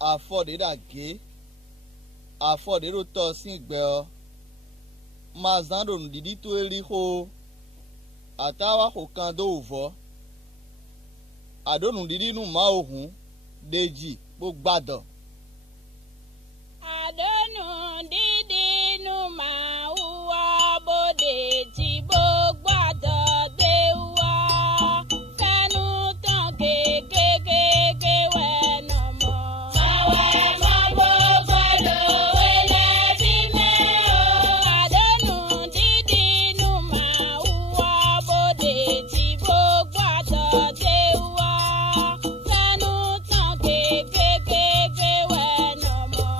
afɔɖeɖage afɔɖeɖotɔ si gbɛ mazãɖo nuɖiɖi to eli xo atawa xɔ kan do vɔ aɖo nuɖiɖi nu mawo hu ɖedzi gbogbadɔ. Adonu didi nu mauwa bode jibo gbado dewa fenu tan gegege we no mo. Sawe mo gbogbo lo ele bi me o. Adonu didi nu mauwa bode jibo gbado dewa fenu tan gegege we no mo.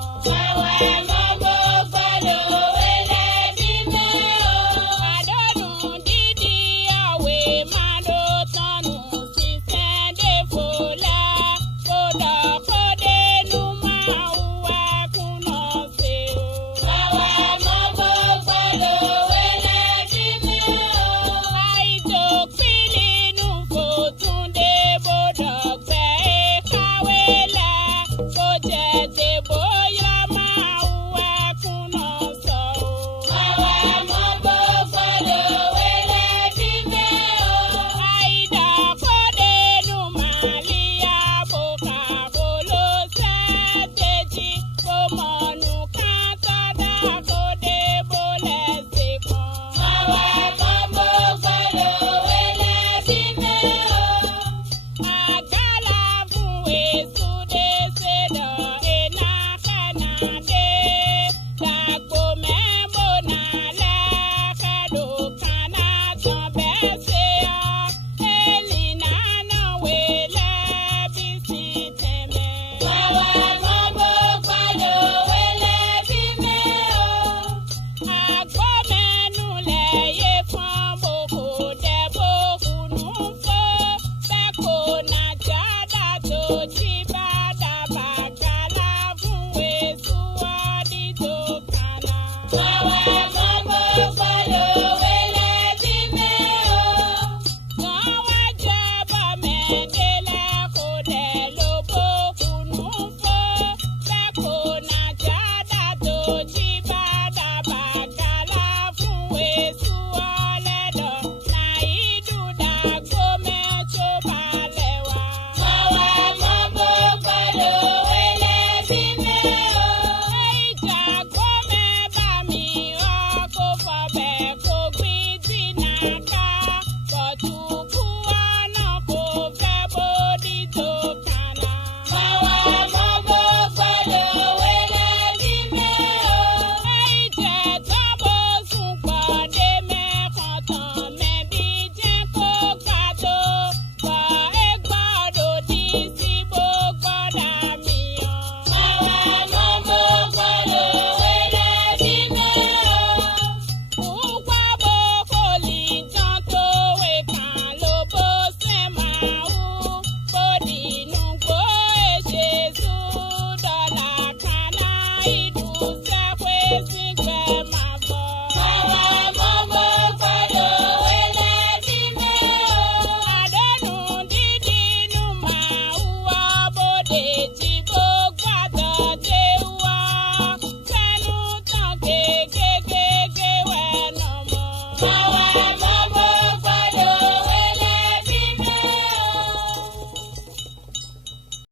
Adonu didi nu mauwa bode